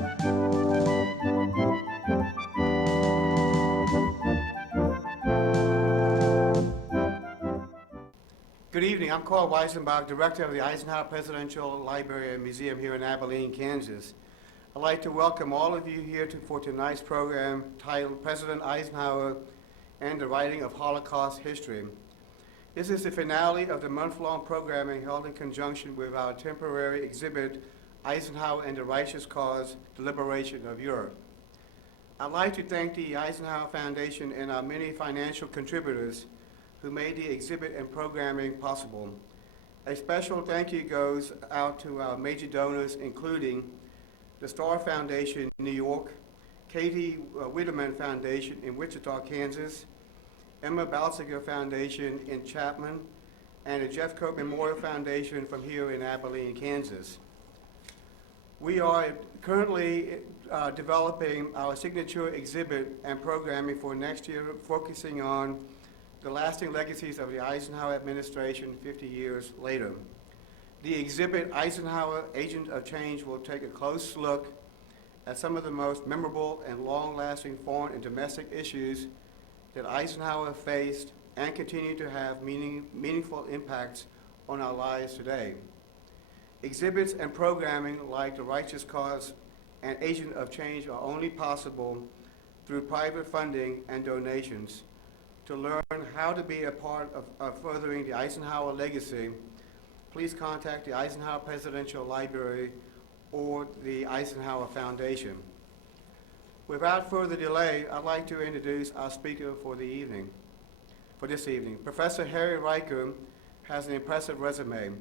Good evening. I'm Carl Weisenbach, Director of the Eisenhower Presidential Library and Museum here in Abilene, Kansas. I'd like to welcome all of you here for tonight's program titled President Eisenhower and the Writing of Holocaust History. This is the finale of the month-long programming held in conjunction with our temporary exhibit, Eisenhower and the Reicher's Cause, the Liberation of Europe. I'd like to thank the Eisenhower Foundation and our many financial contributors who made the exhibit and programming possible. A special thank you goes out to our major donors, including the Starr Foundation in New York, Katie Widerman Foundation in Wichita, Kansas, Emma Balsiger Foundation in Chapman, and the Jeff Cope Memorial Foundation from here in Abilene, Kansas. We are currently developing our signature exhibit and programming for next year, focusing on the lasting legacies of the Eisenhower administration 50 years later. The exhibit, Eisenhower, Agent of Change, will take a close look at some of the most memorable and long-lasting foreign and domestic issues that Eisenhower faced and continue to have meaningful impacts on our lives today. Exhibits and programming like the Reicher's Cause and Agent of Change are only possible through private funding and donations. To learn how to be a part of furthering the Eisenhower legacy, please contact the Eisenhower Presidential Library or the Eisenhower Foundation. Without further delay, I'd like to introduce our speaker for this evening. Professor Harry Reicher has an impressive resume.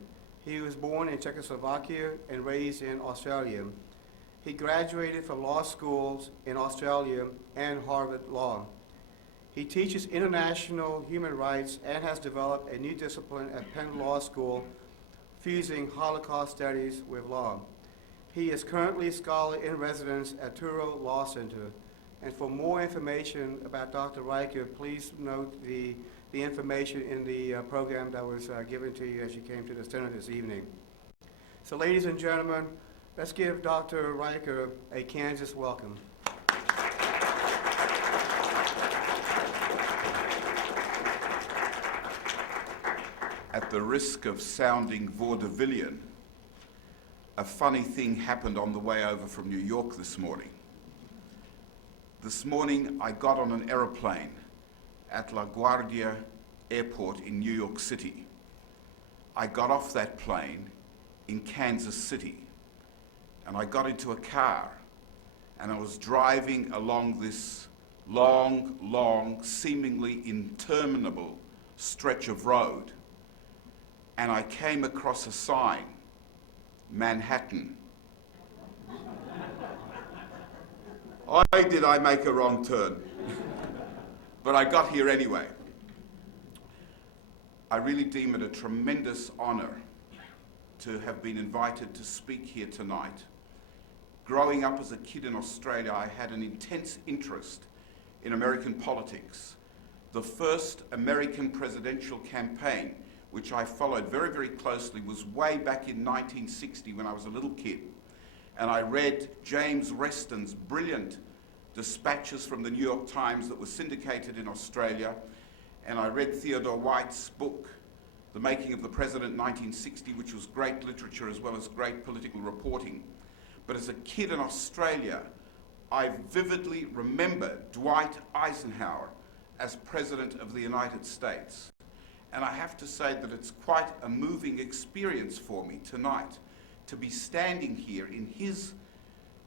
He was born in Czechoslovakia and raised in Australia. He graduated from law schools in Australia and Harvard Law. He teaches international human rights and has developed a new discipline at Penn Law School, fusing Holocaust studies with law. He is currently a scholar in residence at Truro Law Center. And for more information about Dr. Reicher, please note the information in the program that was given to you as you came to the center this evening. So ladies and gentlemen, let's give Dr. Reicher a Kansas welcome. At the risk of sounding vaudevillian, a funny thing happened on the way over from New York this morning. This morning, I got on an aeroplane at LaGuardia Airport in New York City. I got off that plane in Kansas City, and I got into a car, and I was driving along this long, seemingly interminable stretch of road, and I came across a sign, Manhattan. Why did I make a wrong turn? But I got here anyway. I really deem it a tremendous honor to have been invited to speak here tonight. Growing up as a kid in Australia, I had an intense interest in American politics. The first American presidential campaign, which I followed very closely, was way back in 1960 when I was a little kid. And I read James Reston's brilliant dispatches from the New York Times that were syndicated in Australia. And I read Theodore White's book, The Making of the President, 1960, which was great literature as well as great political reporting. But as a kid in Australia, I vividly remember Dwight Eisenhower as President of the United States. And I have to say that it's quite a moving experience for me tonight to be standing here in his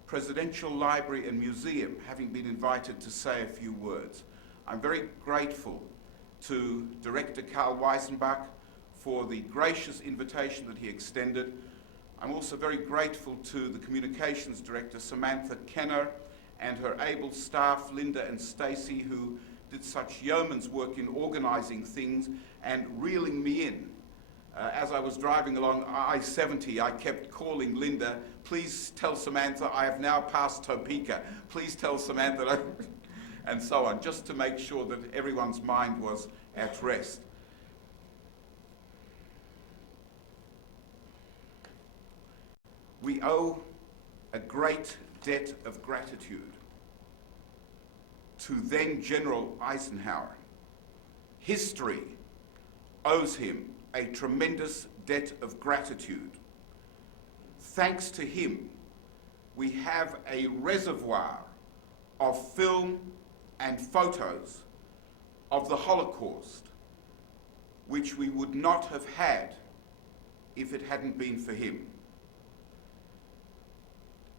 presidential library and museum, having been invited to say a few words. I'm very grateful to Director Carl Weisenbach for the gracious invitation that he extended. I'm also very grateful to the Communications Director, Samantha Kenner, and her able staff, Linda and Stacy, who did such yeoman's work in organizing things and reeling me in. As I was driving along I-70, I kept calling Linda, please tell Samantha I have now passed Topeka. Please tell Samantha, and so on, just to make sure that everyone's mind was at rest. We owe a great debt of gratitude to then General Eisenhower. History owes him a tremendous debt of gratitude. Thanks to him, we have a reservoir of film and photos of the Holocaust, which we would not have had if it hadn't been for him.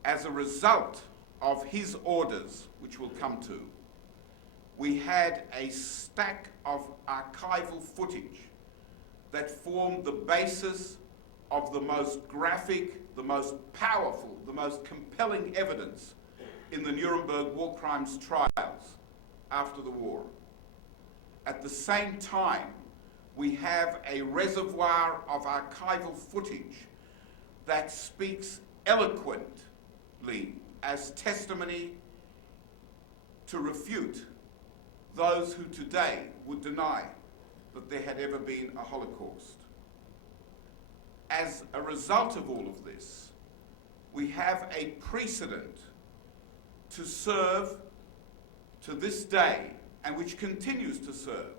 As a result of his orders, which we'll come to, we had a stack of archival footage that formed the basis of the most graphic, the most powerful, the most compelling evidence in the Nuremberg war crimes trials after the war. At the same time, we have a reservoir of archival footage that speaks eloquently as testimony to refute those who today would deny that there had ever been a Holocaust. As a result of all of this, we have a precedent to serve to this day, and which continues to serve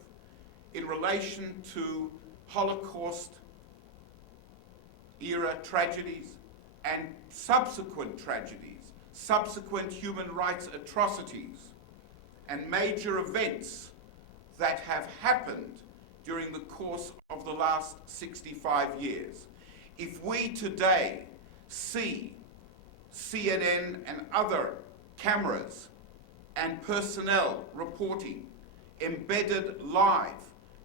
in relation to Holocaust-era tragedies and subsequent tragedies, subsequent human rights atrocities, and major events that have happened during the course of the last 65 years. If we today see CNN and other cameras and personnel reporting embedded live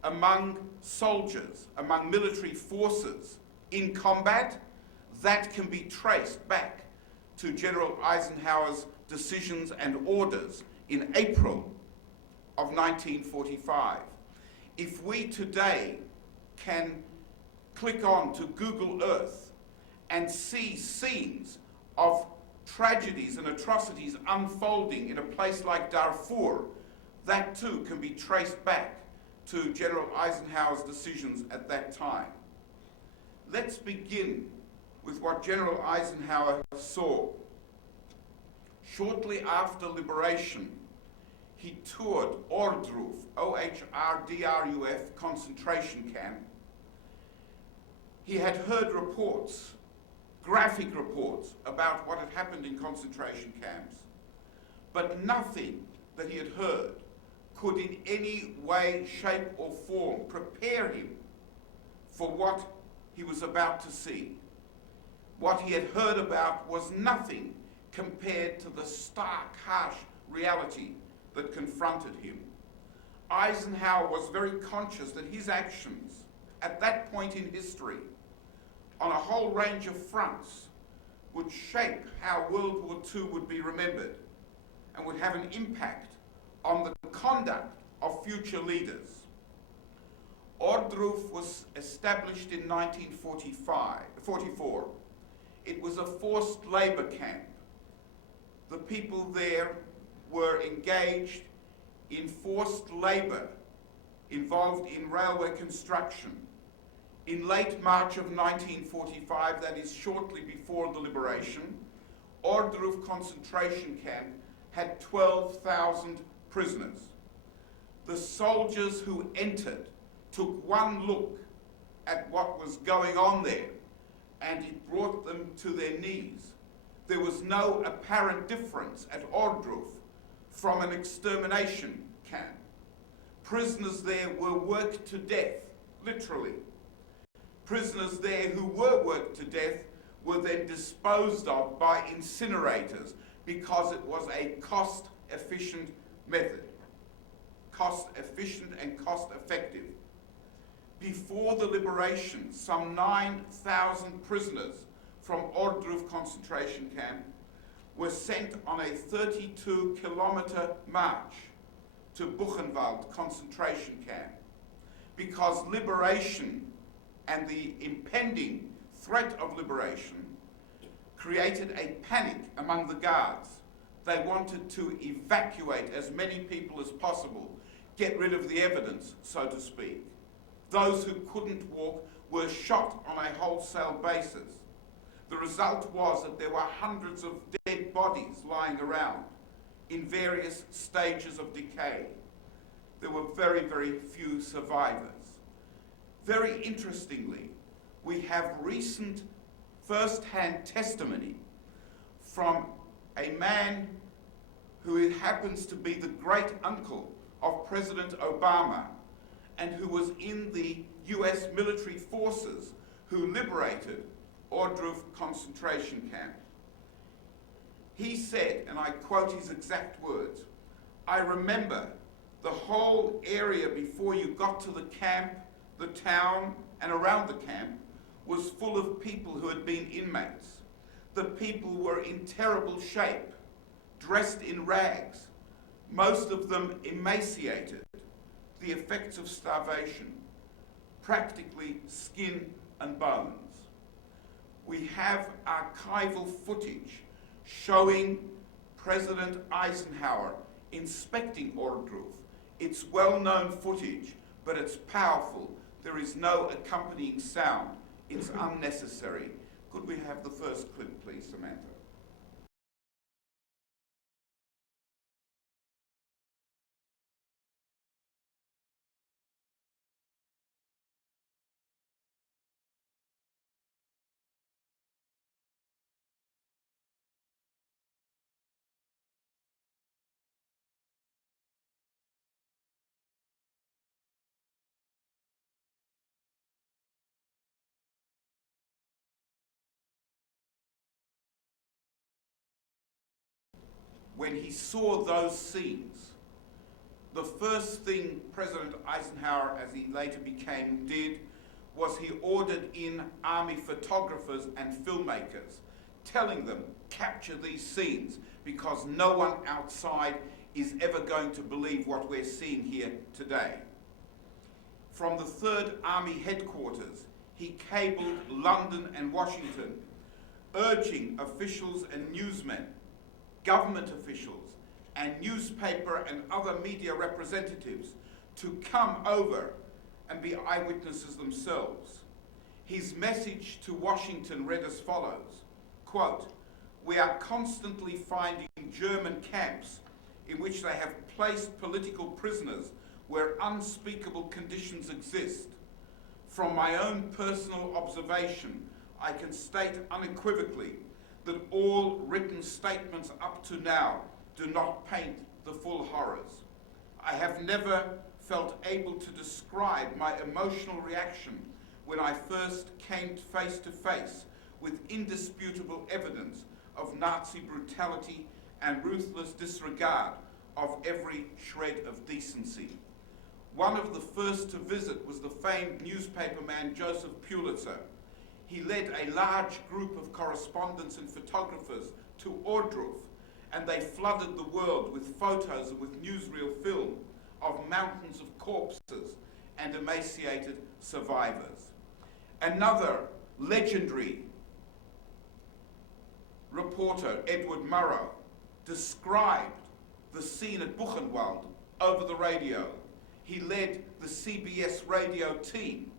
among soldiers, among military forces in combat, that can be traced back to General Eisenhower's decisions and orders in April of 1945. If we today can click on to Google Earth and see scenes of tragedies and atrocities unfolding in a place like Darfur, that too can be traced back to General Eisenhower's decisions at that time. Let's begin with what General Eisenhower saw. Shortly after liberation, he toured Ohrdruf, O-H-R-D-R-U-F, concentration camp. He had heard reports, graphic reports, about what had happened in concentration camps, but nothing that he had heard could in any way, shape, or form prepare him for what he was about to see. What he had heard about was nothing compared to the stark, harsh reality that confronted him. Eisenhower was very conscious that his actions at that point in history on a whole range of fronts would shape how World War II would be remembered and would have an impact on the conduct of future leaders. Ohrdruf was established in 1944. It was a forced labor camp. The people there were engaged in forced labor involved in railway construction. In late March of 1945, that is shortly before the liberation, Ohrdruf concentration camp had 12,000 prisoners. The soldiers who entered took one look at what was going on there, and it brought them to their knees. There was no apparent difference at Ohrdruf from an extermination camp. Prisoners there were worked to death, literally. Prisoners there who were worked to death were then disposed of by incinerators because it was a cost-efficient method. Cost-efficient and cost-effective. Before the liberation, some 9,000 prisoners from Ohrdruf concentration camp were sent on a 32-kilometer march to Buchenwald concentration camp because liberation and the impending threat of liberation created a panic among the guards. They wanted to evacuate as many people as possible, get rid of the evidence, so to speak. Those who couldn't walk were shot on a wholesale basis. The result was that there were hundreds of dead dead bodies lying around in various stages of decay. There were very, very few survivors. Very interestingly, we have recent first-hand testimony from a man who happens to be the great uncle of President Obama and who was in the US military forces who liberated Ohrdruf concentration camp. He said, and I quote his exact words, "I remember the whole area before you got to the camp, the town, and around the camp was full of people who had been inmates. The people were in terrible shape, dressed in rags, most of them emaciated, the effects of starvation, practically skin and bones." We have archival footage showing President Eisenhower inspecting Ohrdruf. It's well-known footage, but it's powerful. There is no accompanying sound. It's unnecessary. Could we have the first clip, please, Samantha? When he saw those scenes, the first thing President Eisenhower, as he later became, did was he ordered in army photographers and filmmakers, telling them, capture these scenes, because no one outside is ever going to believe what we're seeing here today. From the 3rd Army headquarters, he cabled London and Washington, urging officials and newsmen, government officials, and newspaper and other media representatives to come over and be eyewitnesses themselves. His message to Washington read as follows, quote, "We are constantly finding German camps in which they have placed political prisoners where unspeakable conditions exist. From my own personal observation, I can state unequivocally that all written statements up to now do not paint the full horrors. I have never felt able to describe my emotional reaction when I first came face to face with indisputable evidence of Nazi brutality and ruthless disregard of every shred of decency. One of the first to visit was the famed newspaperman Joseph Pulitzer. He led a large group of correspondents and photographers to Ohrdruf, and they flooded the world with photos and with newsreel film of mountains of corpses and emaciated survivors. Another legendary reporter, Edward Murrow, described the scene at Buchenwald over the radio. He led the CBS radio team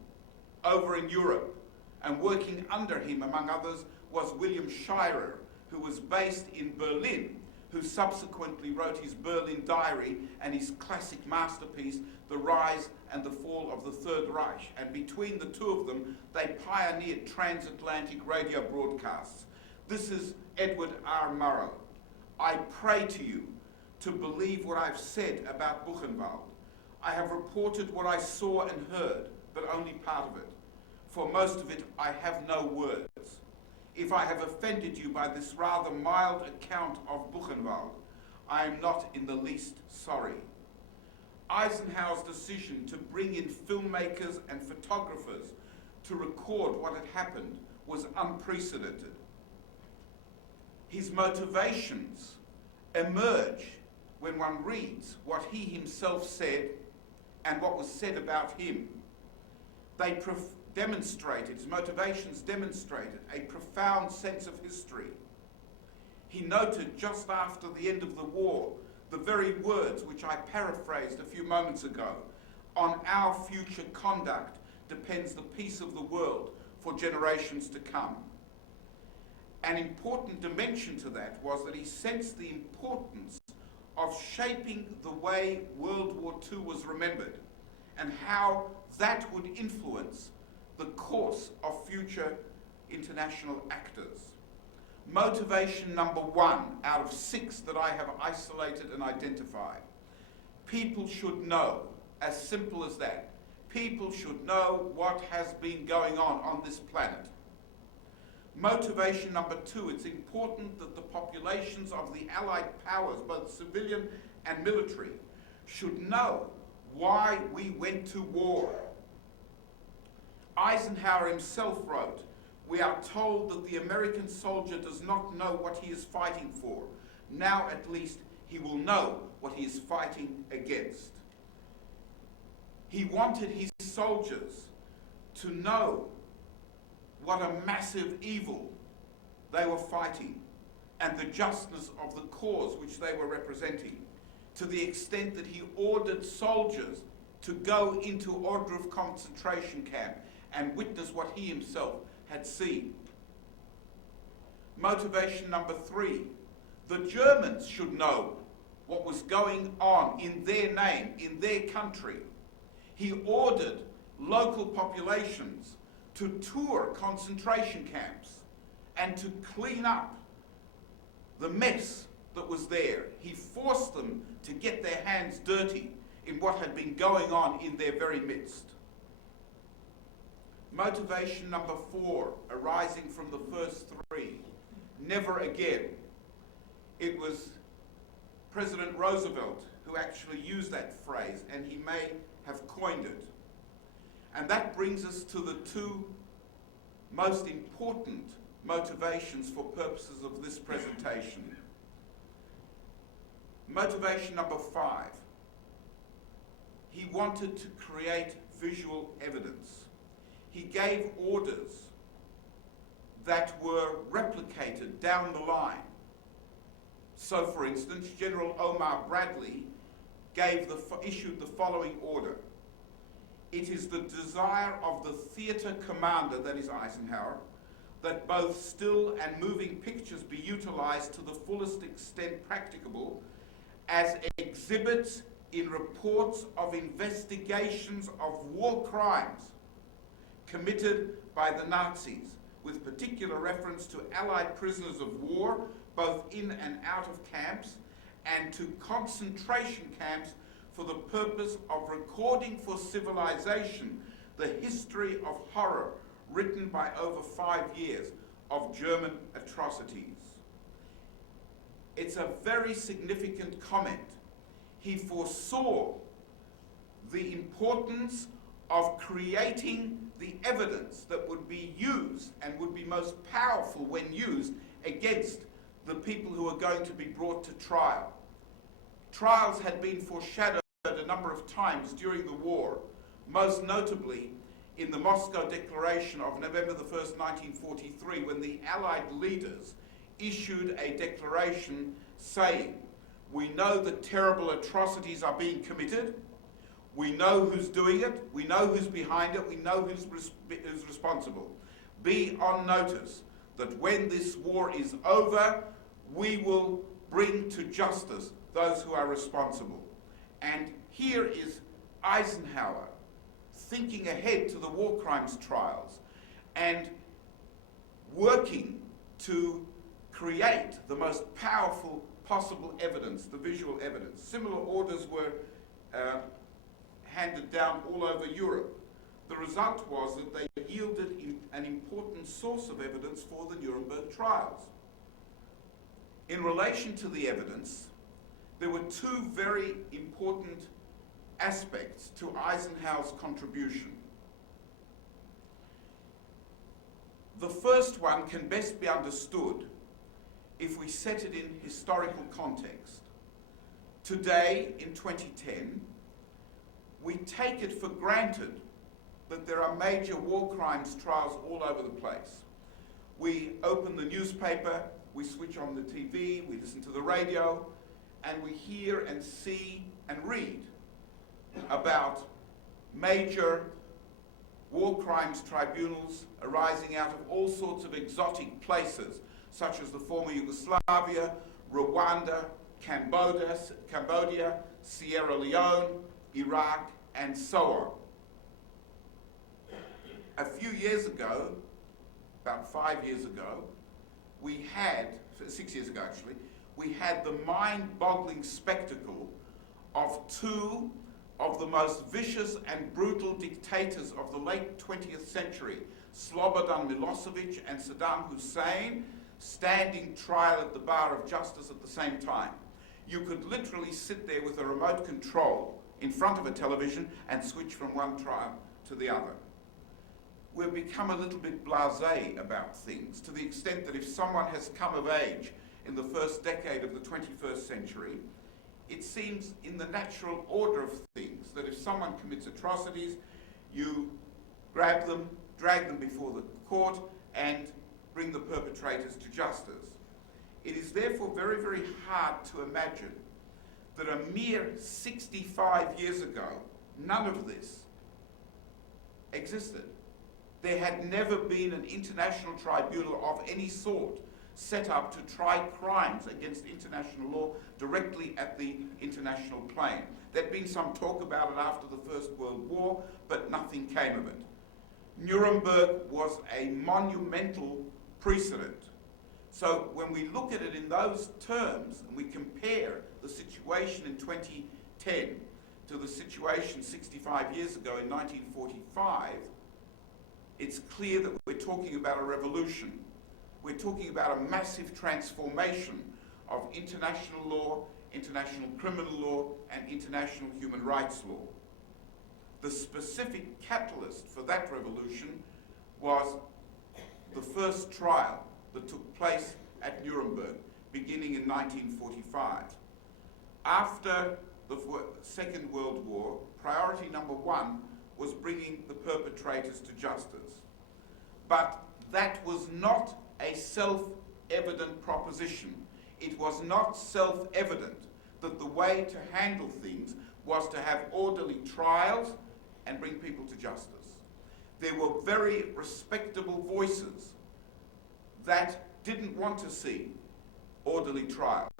over in Europe, and working under him, among others, was William Shirer, who was based in Berlin, who subsequently wrote his Berlin Diary and his classic masterpiece, The Rise and the Fall of the Third Reich. And between the two of them, they pioneered transatlantic radio broadcasts. This is Edward R. Murrow. I pray to you to believe what I've said about Buchenwald. I have reported what I saw and heard, but only part of it. For most of it, I have no words. If I have offended you by this rather mild account of Buchenwald, I am not in the least sorry. Eisenhower's decision to bring in filmmakers and photographers to record what had happened was unprecedented. His motivations emerge when one reads what he himself said and what was said about him. They his motivations demonstrated a profound sense of history. He noted just after the end of the war the very words which I paraphrased a few moments ago, "On our future conduct depends the peace of the world for generations to come." an important dimension to that was that he sensed the importance of shaping the way World War II was remembered and how that would influence the course of future international actors. Motivation number 1 out of 6 that I have isolated and identified. People should know, as simple as that. People should know what has been going on this planet. Motivation number 2, it's important that the populations of the Allied powers, both civilian and military, should know why we went to war. Eisenhower himself wrote, "We are told that the American soldier does not know what he is fighting for. Now at least he will know what he is fighting against." He wanted his soldiers to know what a massive evil they were fighting and the justness of the cause which they were representing, to the extent that he ordered soldiers to go into Ohrdruf concentration camp and witness what he himself had seen. Motivation number 3, the Germans should know what was going on in their name, in their country. He ordered local populations to tour concentration camps and to clean up the mess that was there. He forced them to get their hands dirty in what had been going on in their very midst. Motivation number 4, arising from the first 3, never again. It was President Roosevelt who actually used that phrase, and he may have coined it. And that brings us to the 2 most important motivations for purposes of this presentation. Motivation number 5. He wanted to create visual evidence. He gave orders that were replicated down the line. So, for instance, General Omar Bradley issued the following order. It is the desire of the theater commander, that is Eisenhower, that both still and moving pictures be utilized to the fullest extent practicable as exhibits in reports of investigations of war crimes committed by the Nazis, with particular reference to Allied prisoners of war, both in and out of camps, and to concentration camps for the purpose of recording for civilization the history of horror written by over 5 years of German atrocities. It's a very significant comment. He foresaw the importance of creating the evidence that would be used and would be most powerful when used against the people who are going to be brought to trial. Trials had been foreshadowed a number of times during the war, most notably in the Moscow Declaration of November the 1st, 1943, when the Allied leaders issued a declaration saying, "We know that terrible atrocities are being committed, we know who's doing it, we know who's behind it, we know who's responsible. Be on notice that when this war is over, we will bring to justice those who are responsible." And here is Eisenhower thinking ahead to the war crimes trials and working to create the most powerful possible evidence, the visual evidence. Similar orders were handed down all over Europe. The result was that they yielded an important source of evidence for the Nuremberg trials. In relation to the evidence, there were 2 very important aspects to Eisenhower's contribution. The first one can best be understood if we set it in historical context. Today, in 2010, we take it for granted that there are major war crimes trials all over the place. We open the newspaper, we switch on the TV, we listen to the radio, and we hear and see and read about major war crimes tribunals arising out of all sorts of exotic places, such as the former Yugoslavia, Rwanda, Cambodia, Sierra Leone, Iraq, and so on. A few years ago, about 5 years ago, 6 years ago actually, we had the mind-boggling spectacle of two of the most vicious and brutal dictators of the late 20th century, Slobodan Milosevic and Saddam Hussein, standing trial at the bar of justice at the same time. You could literally sit there with a remote control in front of a television and switch from one trial to the other. We've become a little bit blasé about things, to the extent that if someone has come of age in the first decade of the 21st century, it seems in the natural order of things that if someone commits atrocities, you grab them, drag them before the court, and bring the perpetrators to justice. It is therefore very, very hard to imagine that a mere 65 years ago, none of this existed. There had never been an international tribunal of any sort set up to try crimes against international law directly at the international plane. There'd been some talk about it after the First World War, but nothing came of it. Nuremberg was a monumental precedent. So when we look at it in those terms and we compare the situation in 2010 to the situation 65 years ago in 1945, it's clear that we're talking about a revolution. We're talking about a massive transformation of international law, international criminal law, and international human rights law. The specific catalyst for that revolution was the first trial that took place at Nuremberg, beginning in 1945. After the Second World War, priority number one was bringing the perpetrators to justice. But that was not a self-evident proposition. It was not self-evident that the way to handle things was to have orderly trials and bring people to justice. There were very respectable voices that didn't want to see orderly trials.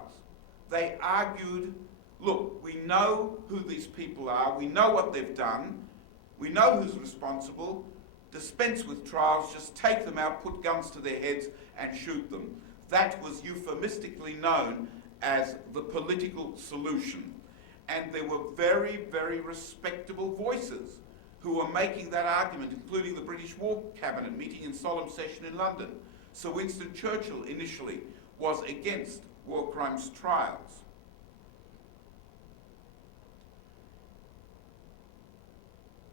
They argued, look, we know who these people are, we know what they've done, we know who's responsible, dispense with trials, just take them out, put guns to their heads and shoot them. That was euphemistically known as the political solution. And there were very, very respectable voices who were making that argument, including the British War Cabinet meeting in solemn session in London. Sir Winston Churchill initially was against war crimes trials.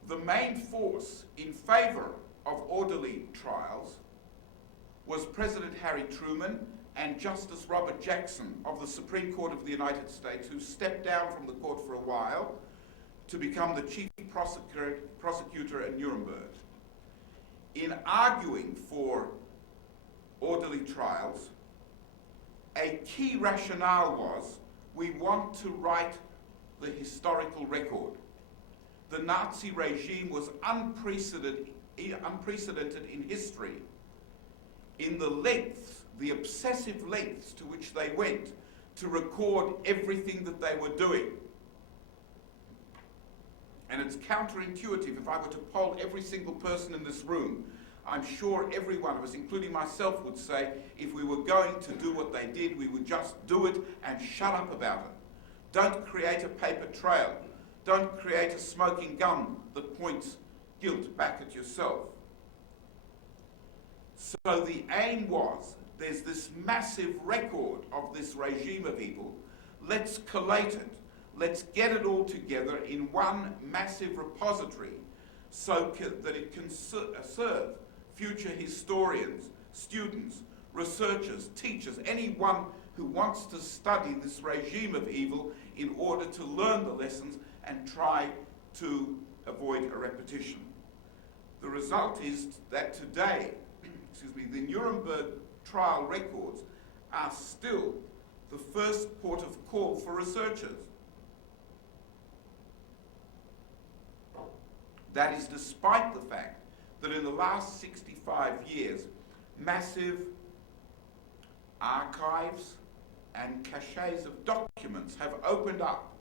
The main force in favour of orderly trials was President Harry Truman and Justice Robert Jackson of the Supreme Court of the United States, who stepped down from the court for a while to become the chief prosecutor at Nuremberg. In arguing for orderly trials, a key rationale was we want to write the historical record. The Nazi regime was unprecedented in history in the lengths, the obsessive lengths to which they went to record everything that they were doing. And it's counterintuitive. If I were to poll every single person in this room, I'm sure every one of us, including myself, would say if we were going to do what they did, we would just do it and shut up about it. Don't create a paper trail. Don't create a smoking gun that points guilt back at yourself. So the aim was, there's this massive record of this regime of evil. Let's collate it. Let's get it all together in one massive repository so that it can serve future historians, students, researchers, teachers, anyone who wants to study this regime of evil in order to learn the lessons and try to avoid a repetition. The result is that today, the Nuremberg trial records are still the first port of call for researchers. That is despite the fact that in the last 65 years, massive archives and caches of documents have opened up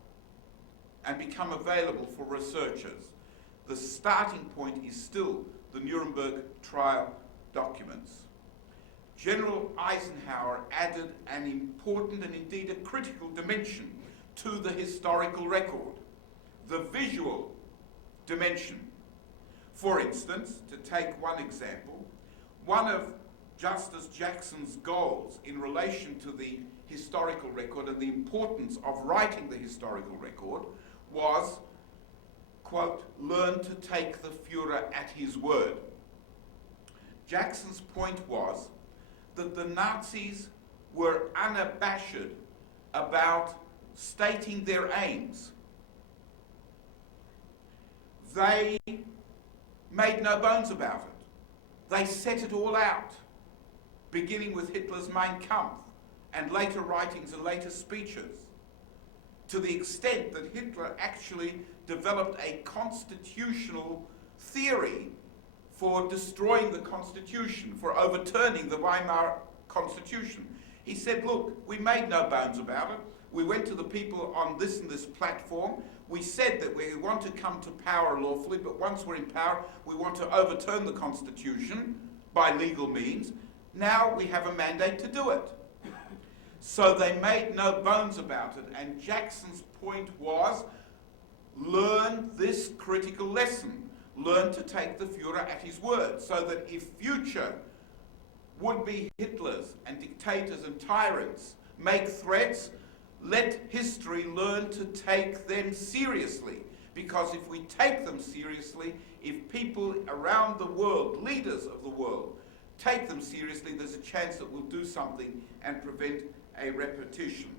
and become available for researchers. The starting point is still the Nuremberg trial documents. General Eisenhower added an important and indeed a critical dimension to the historical record, the visual dimension. For instance, to take one example, one of Justice Jackson's goals in relation to the historical record and the importance of writing the historical record was, quote, learn to take the Führer at his word. Jackson's point was that the Nazis were unabashed about stating their aims. They made no bones about it. They set it all out, beginning with Hitler's Mein Kampf and later writings and later speeches, to the extent that Hitler actually developed a constitutional theory for destroying the Constitution, for overturning the Weimar Constitution. He said, look, we made no bones about it. We went to the people on this and this platform. We said that we want to come to power lawfully, but once we're in power, we want to overturn the Constitution by legal means. Now we have a mandate to do it. So they made no bones about it, and Jackson's point was, learn this critical lesson. Learn to take the Führer at his word, so that if future would-be Hitlers and dictators and tyrants make threats, let history learn to take them seriously. Because if we take them seriously, if people around the world, leaders of the world, take them seriously, there's a chance that we'll do something and prevent a repetition.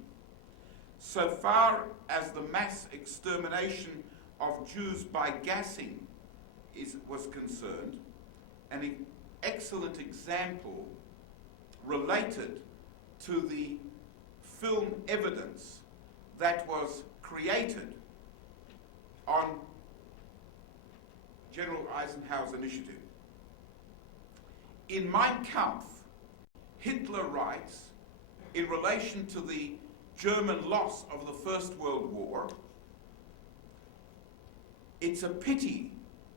So far as the mass extermination of Jews by gassing was concerned, an excellent example related to the film evidence that was created on General Eisenhower's initiative. In Mein Kampf, Hitler writes, in relation to the German loss of the First World War, it's a pity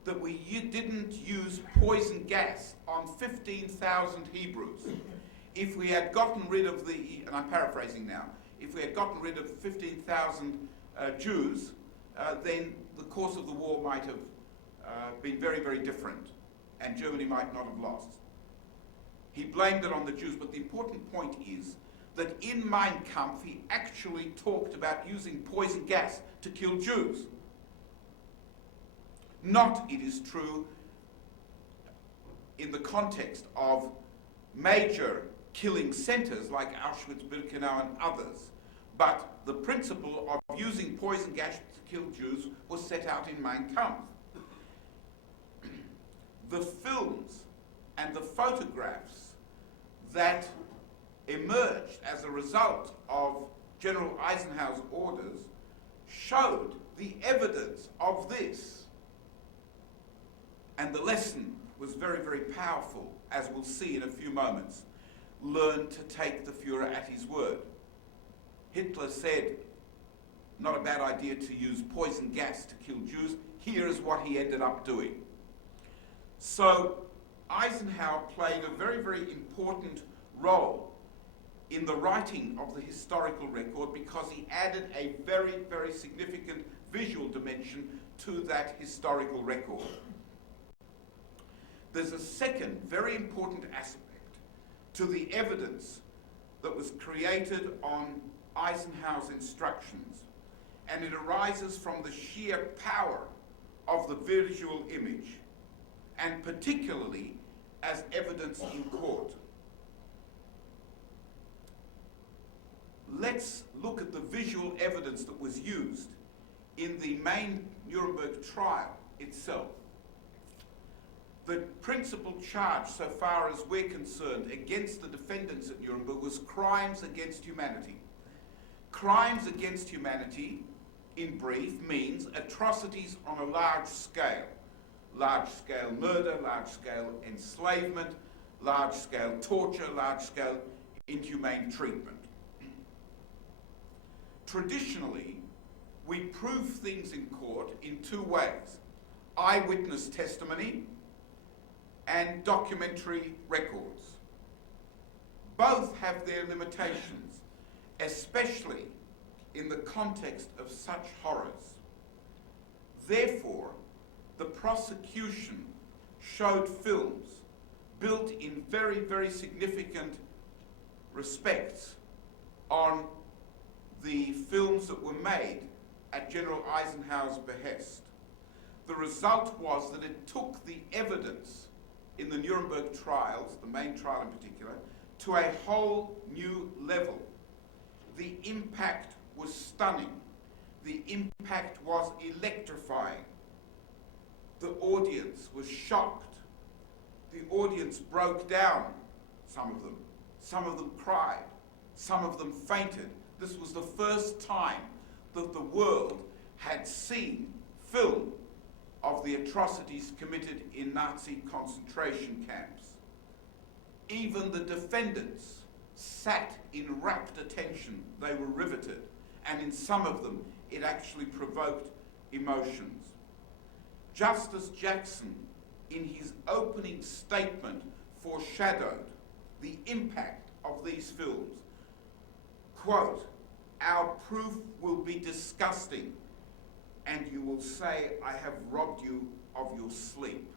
that we didn't use poison gas on 15,000 Hebrews. If we had gotten rid of the, and I'm paraphrasing now, if we had gotten rid of 15,000 Jews, then the course of the war might have been very, very different, and Germany might not have lost. He blamed it on the Jews, but the important point is that in Mein Kampf he actually talked about using poison gas to kill Jews. Not, it is true, in the context of major killing centers like Auschwitz, Birkenau and others, but the principle of using poison gas to kill Jews was set out in Mein Kampf. The films and the photographs that emerged as a result of General Eisenhower's orders showed the evidence of this. And the lesson was very, very powerful, as we'll see in a few moments. Learn to take the Führer at his word. Hitler said, not a bad idea to use poison gas to kill Jews. Here is what he ended up doing. So Eisenhower played a very, very important role in the writing of the historical record because he added a very, very significant visual dimension to that historical record. There's a second very important aspect to the evidence that was created on Eisenhower's instructions, and it arises from the sheer power of the visual image, and particularly as evidence in court. Let's look at the visual evidence that was used in the main Nuremberg trial itself. The principal charge, so far as we're concerned, against the defendants at Nuremberg was crimes against humanity. Crimes against humanity, in brief, means atrocities on a large scale. Large-scale murder, large-scale enslavement, large-scale torture, large-scale inhumane treatment. Traditionally, we prove things in court in two ways: eyewitness testimony and documentary records. Both have their limitations, especially in the context of such horrors. Therefore, the prosecution showed films built in very, very significant respects on the films that were made at General Eisenhower's behest. The result was that it took the evidence in the Nuremberg trials, the main trial in particular, to a whole new level. The impact was stunning. The impact was electrifying. The audience was shocked. The audience broke down, some of them. Some of them cried. Some of them fainted. This was the first time that the world had seen film of the atrocities committed in Nazi concentration camps. Even the defendants sat in rapt attention. They were riveted, and in some of them it actually provoked emotions. Justice Jackson, in his opening statement, foreshadowed the impact of these films. Quote, "Our proof will be disgusting, and you will say, I have robbed you of your sleep."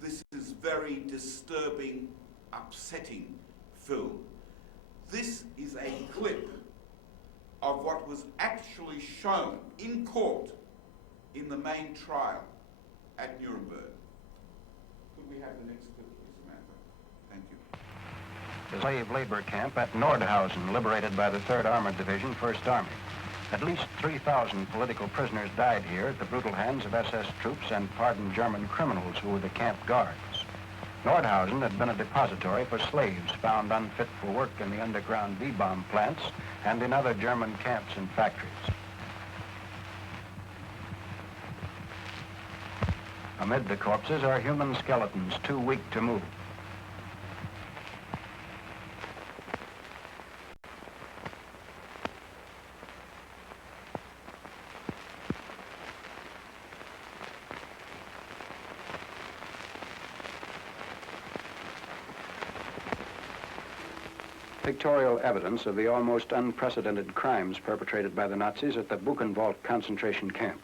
This is very disturbing, upsetting film. This is a clip of what was actually shown in court in the main trial at Nuremberg. Could we have the next clip, please, Samantha? Thank you. The slave labor camp at Nordhausen, liberated by the 3rd Armored Division, 1st Army. At least 3,000 political prisoners died here at the brutal hands of SS troops and pardoned German criminals who were the camp guards. Nordhausen had been a depository for slaves found unfit for work in the underground V-bomb plants and in other German camps and factories. Amid the corpses are human skeletons too weak to move. Pictorial evidence of the almost unprecedented crimes perpetrated by the Nazis at the Buchenwald concentration camp.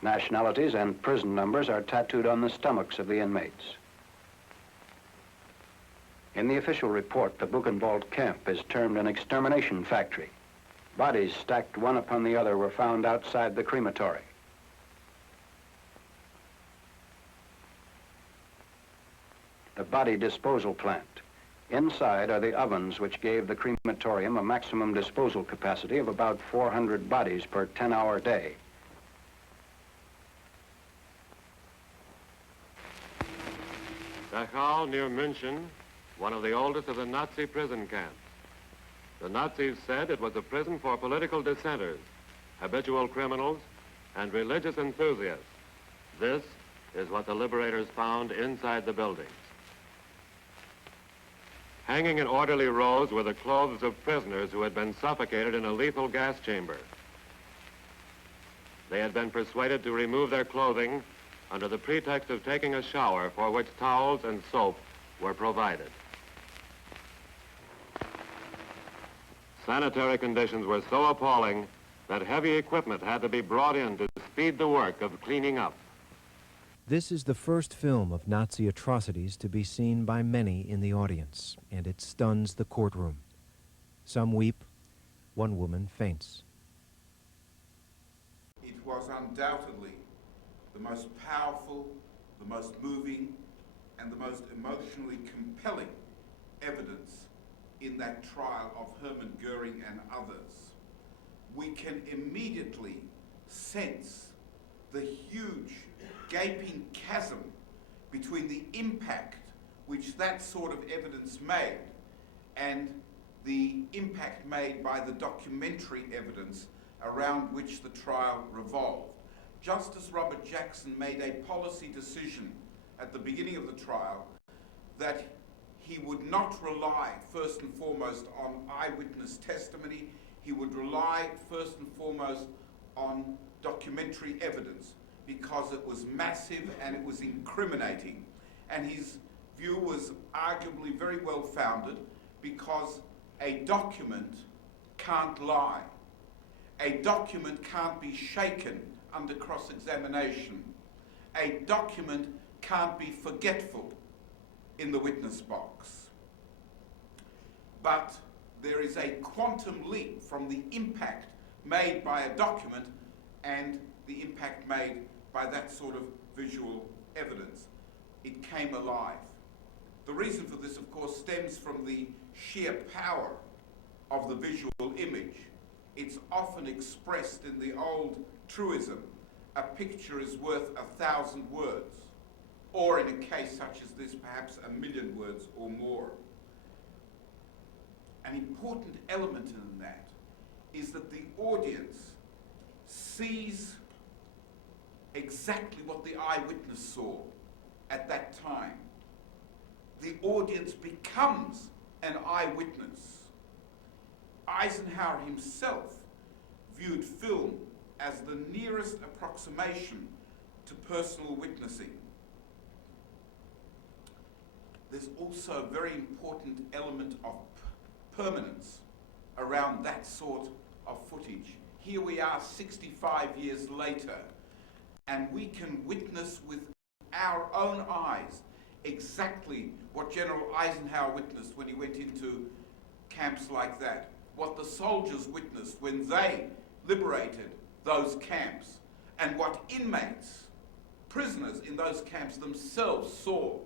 Nationalities and prison numbers are tattooed on the stomachs of the inmates. In the official report, the Buchenwald camp is termed an extermination factory. Bodies stacked one upon the other were found outside the crematory. The body disposal plant. Inside are the ovens which gave the crematorium a maximum disposal capacity of about 400 bodies per 10-hour day. Dachau, near München, one of the oldest of the Nazi prison camps. The Nazis said it was a prison for political dissenters, habitual criminals, and religious enthusiasts. This is what the liberators found inside the buildings. Hanging in orderly rows were the clothes of prisoners who had been suffocated in a lethal gas chamber. They had been persuaded to remove their clothing under the pretext of taking a shower, for which towels and soap were provided. Sanitary conditions were so appalling that heavy equipment had to be brought in to speed the work of cleaning up. This is the first film of Nazi atrocities to be seen by many in the audience, and it stuns the courtroom. Some weep, one woman faints. It was undoubtedly the most powerful, the most moving, and the most emotionally compelling evidence in that trial of Hermann Goering and others. We can immediately sense the huge gaping chasm between the impact which that sort of evidence made and the impact made by the documentary evidence around which the trial revolved. Justice Robert Jackson made a policy decision at the beginning of the trial that he would not rely first and foremost on eyewitness testimony. He would rely first and foremost on documentary evidence because it was massive and it was incriminating. And his view was arguably very well founded because a document can't lie. A document can't be shaken under cross-examination. A document can't be forgetful in the witness box. But there is a quantum leap from the impact made by a document and the impact made by that sort of visual evidence. It came alive. The reason for this, of course, stems from the sheer power of the visual image. It's often expressed in the old truism, a picture is worth 1,000 words, or in a case such as this, perhaps 1,000,000 words or more. An important element in that is that the audience sees exactly what the eyewitness saw at that time. The audience becomes an eyewitness. Eisenhower himself viewed film as the nearest approximation to personal witnessing. There's also a very important element of permanence around that sort of footage. Here we are 65 years later, and we can witness with our own eyes exactly what General Eisenhower witnessed when he went into camps like that, what the soldiers witnessed when they liberated those camps, and what inmates, prisoners in those camps themselves saw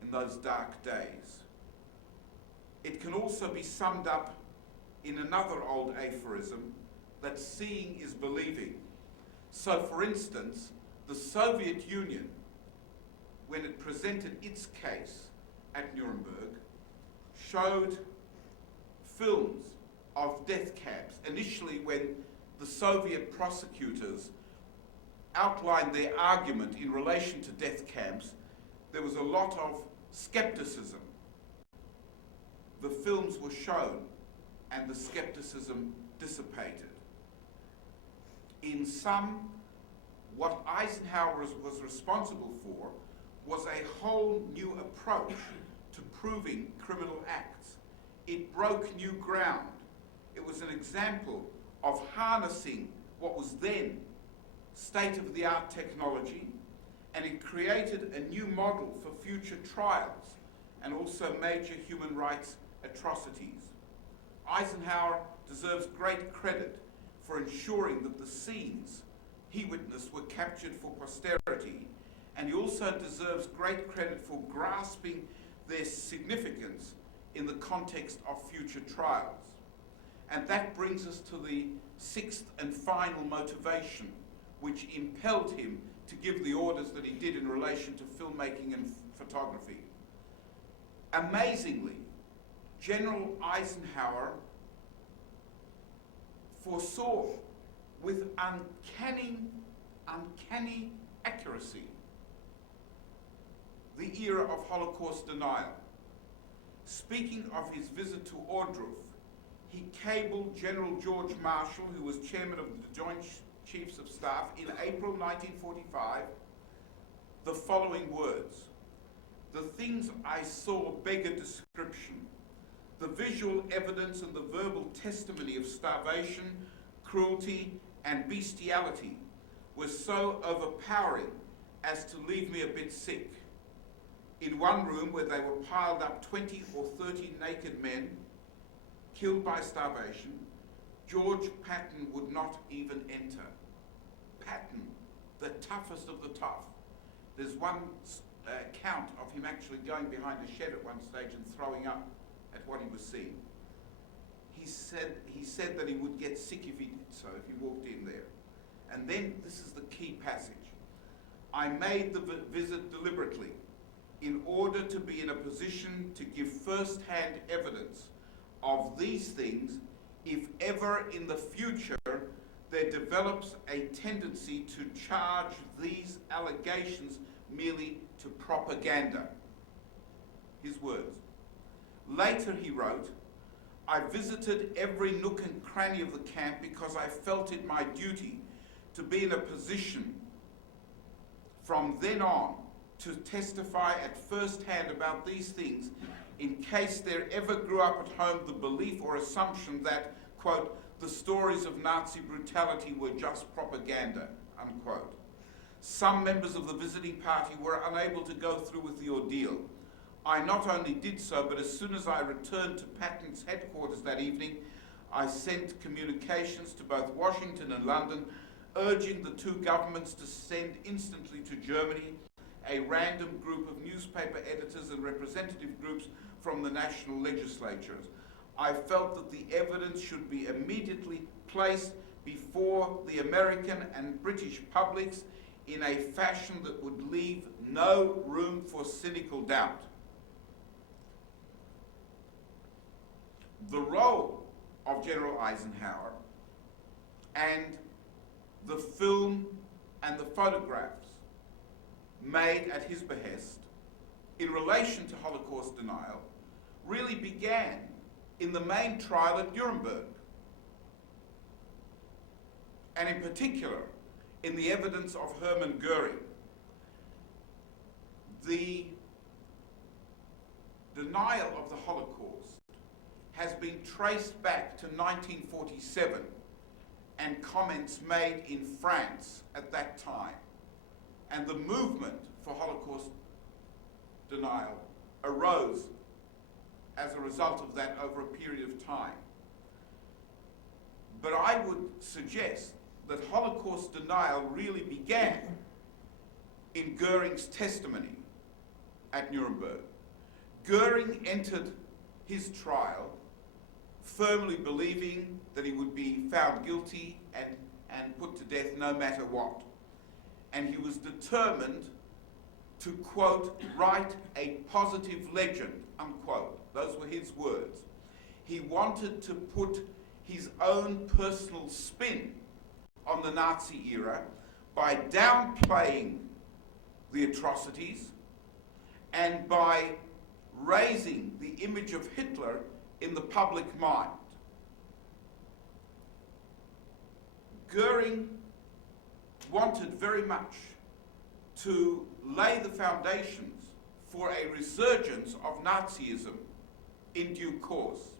in those dark days. It can also be summed up in another old aphorism, that seeing is believing. So, for instance, the Soviet Union, when it presented its case at Nuremberg, showed films of death camps. Initially, when the Soviet prosecutors outlined their argument in relation to death camps, there was a lot of skepticism. The films were shown and the skepticism dissipated. In sum, what Eisenhower was responsible for was a whole new approach to proving criminal acts. It broke new ground. It was an example of harnessing what was then state-of-the-art technology, and it created a new model for future trials and also major human rights atrocities. Eisenhower deserves great credit for ensuring that the scenes he witnessed were captured for posterity, and he also deserves great credit for grasping their significance in the context of future trials. And that brings us to the sixth and final motivation which impelled him to give the orders that he did in relation to filmmaking and photography. Amazingly, General Eisenhower foresaw with uncanny accuracy the era of Holocaust denial. Speaking of his visit to Ohrdruf, he cabled General George Marshall, who was chairman of the Joint Chiefs of Staff, in April 1945, the following words: "The things I saw beg a description. The visual evidence and the verbal testimony of starvation, cruelty, and bestiality was so overpowering as to leave me a bit sick. In one room where they were piled up 20 or 30 naked men, killed by starvation, George Patton would not even enter." Patton, the toughest of the tough. There's one account of him actually going behind a shed at one stage and throwing up at what he was seeing. He said that he would get sick if he did so, if he walked in there. And then, this is the key passage: "I made the visit deliberately in order to be in a position to give first-hand evidence of these things if ever in the future there develops a tendency to charge these allegations merely to propaganda. His words. Later he wrote, I visited every nook and cranny of the camp because I felt it my duty to be in a position from then on to testify at first hand about these things in case there ever grew up at home the belief or assumption that, quote, the stories of Nazi brutality were just propaganda, unquote. Some members of the visiting party were unable to go through with the ordeal. I not only did so, but as soon as I returned to Patton's headquarters that evening, I sent communications to both Washington and London, urging the two governments to send instantly to Germany a random group of newspaper editors and representative groups from the national legislatures. I felt that the evidence should be immediately placed before the American and British publics in a fashion that would leave no room for cynical doubt. The role of General Eisenhower and the film and the photographs made at his behest in relation to Holocaust denial really began in the main trial at Nuremberg, and in particular in the evidence of Hermann Goering. The denial of the Holocaust has been traced back to 1947 and comments made in France at that time. And the movement for Holocaust denial arose as a result of that over a period of time. But I would suggest that Holocaust denial really began in Goering's testimony at Nuremberg. Goering entered his trial firmly believing that he would be found guilty and put to death no matter what. And he was determined to, quote, write a positive legend, unquote. Those were his words. He wanted to put his own personal spin on the Nazi era by downplaying the atrocities and by raising the image of Hitler in the public mind. Goering wanted very much to lay the foundations for a resurgence of Nazism in due course.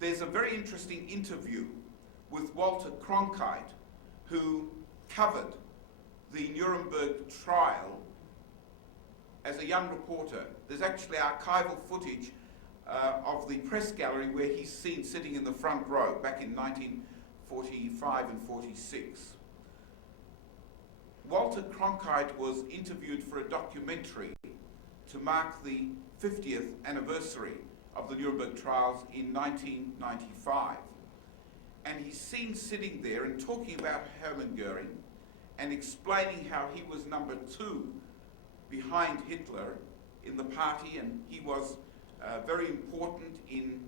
There's a very interesting interview with Walter Cronkite, who covered the Nuremberg trial as a young reporter. There's actually archival footage of the press gallery where he's seen sitting in the front row back in 1945 and 46. Walter Cronkite was interviewed for a documentary to mark the 50th anniversary of the Nuremberg trials in 1995. And he's seen sitting there and talking about Hermann Goering and explaining how he was number 2 behind Hitler in the party, and he was very important in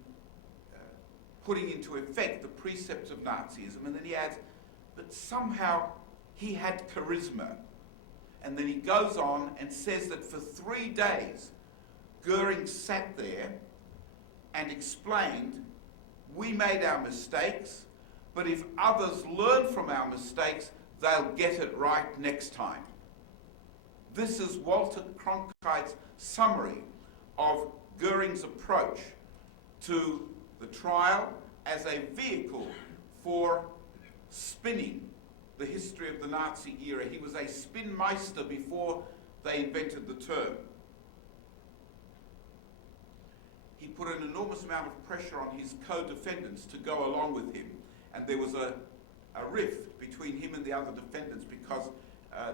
putting into effect the precepts of Nazism. And then he adds, but somehow he had charisma. And then he goes on and says that for 3 days, Goering sat there and explained, we made our mistakes, but if others learn from our mistakes, they'll get it right next time. This is Walter Cronkite's summary of Goering's approach to the trial as a vehicle for spinning the history of the Nazi era. He was a spinmeister before they invented the term. He put an enormous amount of pressure on his co-defendants to go along with him, and there was a rift between him and the other defendants because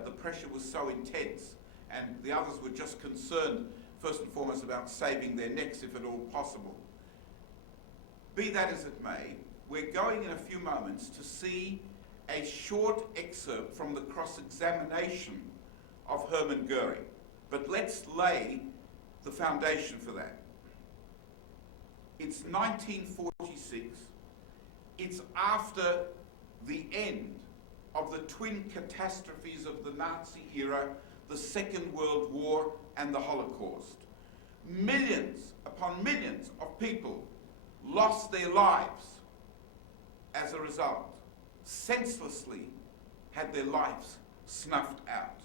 the pressure was so intense, and the others were just concerned first and foremost about saving their necks if at all possible. Be that as it may, we're going in a few moments to see a short excerpt from the cross-examination of Hermann Goering. But let's lay the foundation for that. It's 1946. It's after the end of the twin catastrophes of the Nazi era, the Second World War and the Holocaust. Millions upon millions of people lost their lives as a result, senselessly had their lives snuffed out.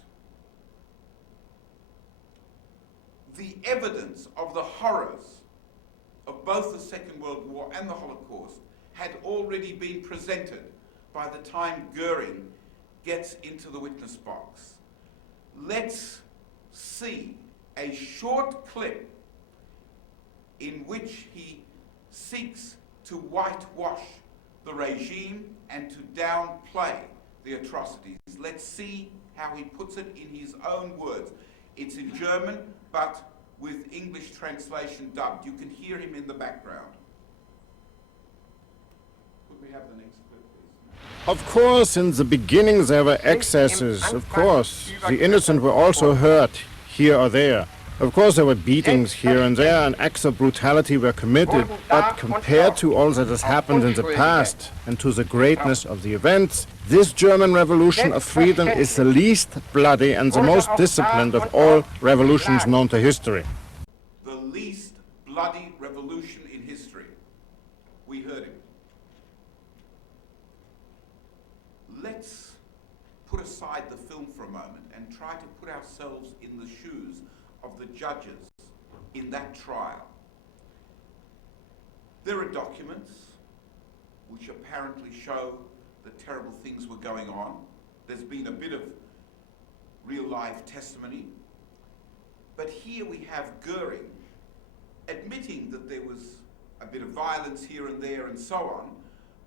The evidence of the horrors of both the Second World War and the Holocaust had already been presented by the time Goering gets into the witness box. Let's see a short clip in which he seeks to whitewash the regime and to downplay the atrocities. Let's see how he puts it in his own words. It's in German, but with English translation dubbed. You can hear him in the background. Could we have the next clip, please? Of course, in the beginning there were excesses, of course. The innocent were also hurt, here or there. Of course there were beatings here and there, and acts of brutality were committed, but compared to all that has happened in the past, and to the greatness of the events, this German Revolution of Freedom is the least bloody and the most disciplined of all revolutions known to history. The least bloody revolution in history. We heard him. Let's put aside the film for a moment and try to put ourselves in the shoes of the judges in that trial. There are documents which apparently show that terrible things were going on. There's been a bit of real life testimony. But here we have Goering admitting that there was a bit of violence here and there and so on,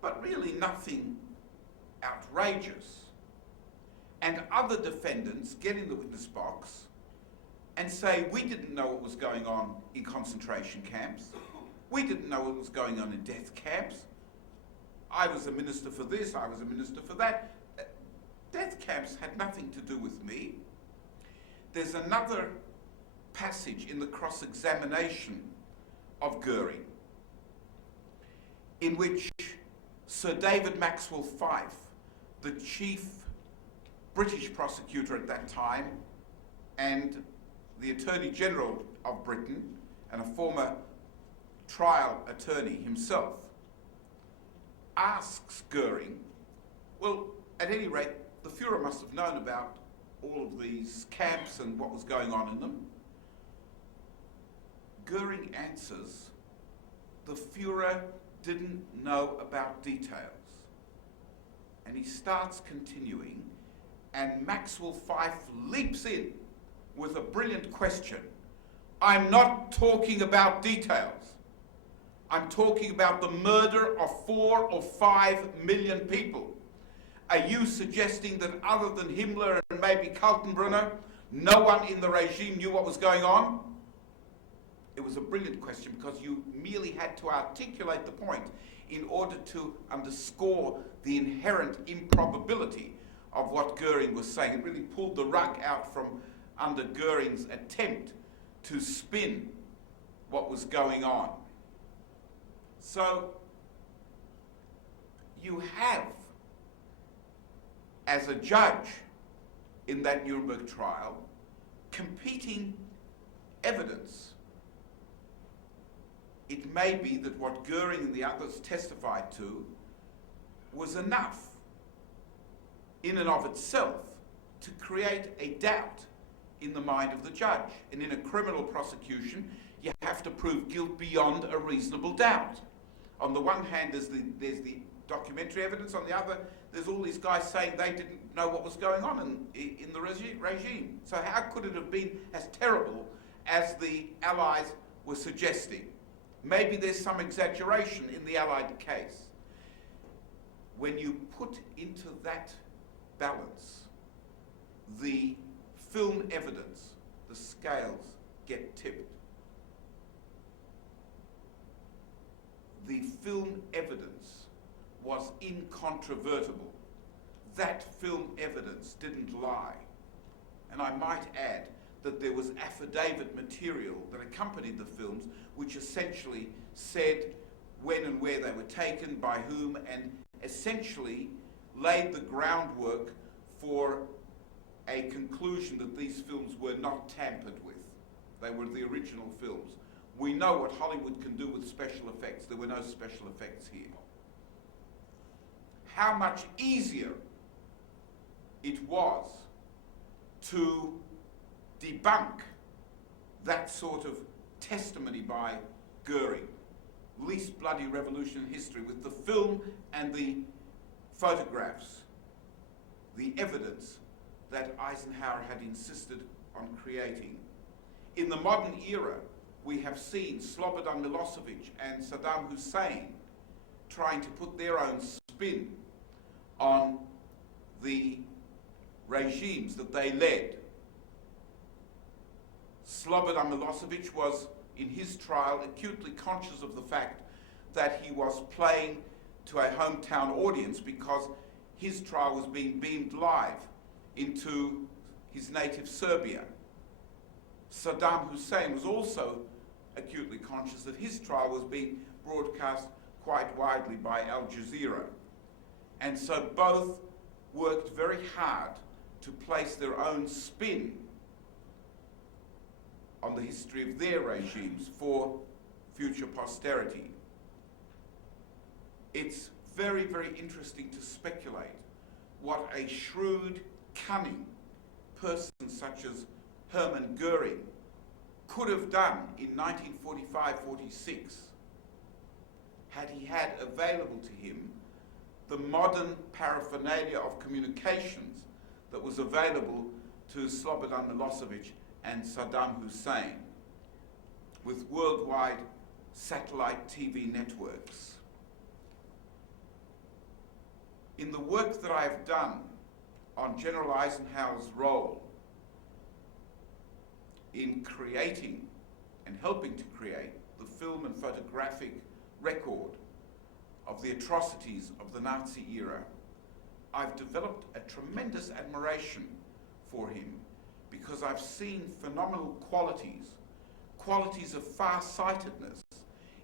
but really nothing outrageous. And other defendants get in the witness box and say, we didn't know what was going on in concentration camps. We didn't know what was going on in death camps. I was a minister for this, I was a minister for that. Death camps had nothing to do with me. There's another passage in the cross-examination of Goering in which Sir David Maxwell Fyfe, the chief British prosecutor at that time, and the Attorney General of Britain, and a former trial attorney himself, asks Goering, well, at any rate, the Fuhrer must have known about all of these camps and what was going on in them. Goering answers, the Fuhrer didn't know about details. And he starts continuing, and Maxwell Fyfe leaps in with a brilliant question. I'm not talking about details. I'm talking about the murder of 4 or 5 million people. Are you suggesting that other than Himmler and maybe Kaltenbrunner, no one in the regime knew what was going on? It was a brilliant question because you merely had to articulate the point in order to underscore the inherent improbability of what Goering was saying. It really pulled the rug out from under Goering's attempt to spin what was going on. So you have, as a judge in that Nuremberg trial, competing evidence. It may be that what Goering and the others testified to was enough in and of itself to create a doubt in the mind of the judge. And in a criminal prosecution, you have to prove guilt beyond a reasonable doubt. On the one hand, there's the documentary evidence. On the other, there's all these guys saying they didn't know what was going on in the regime. So how could it have been as terrible as the Allies were suggesting? Maybe there's some exaggeration in the Allied case. When you put into that balance the film evidence, the scales get tipped. The film evidence was incontrovertible. That film evidence didn't lie. And I might add that there was affidavit material that accompanied the films which essentially said when and where they were taken, by whom, and essentially laid the groundwork for a conclusion that these films were not tampered with. They were the original films. We know what Hollywood can do with special effects. There were no special effects here. How much easier it was to debunk that sort of testimony by Goering, least bloody revolution in history, with the film and the photographs, the evidence that Eisenhower had insisted on creating. In the modern era, we have seen Slobodan Milosevic and Saddam Hussein trying to put their own spin on the regimes that they led. Slobodan Milosevic was, in his trial, acutely conscious of the fact that he was playing to a hometown audience because his trial was being beamed live into his native Serbia. Saddam Hussein was also acutely conscious that his trial was being broadcast quite widely by Al Jazeera. And so both worked very hard to place their own spin on the history of their regimes for future posterity. It's very, very interesting to speculate what a shrewd, cunning person such as Hermann Goering could have done in 1945-46 had he had available to him the modern paraphernalia of communications that was available to Slobodan Milosevic and Saddam Hussein, with worldwide satellite TV networks. In the work that I have done on General Eisenhower's role in creating and helping to create the film and photographic record of the atrocities of the Nazi era, I've developed a tremendous admiration for him because I've seen phenomenal qualities of far-sightedness.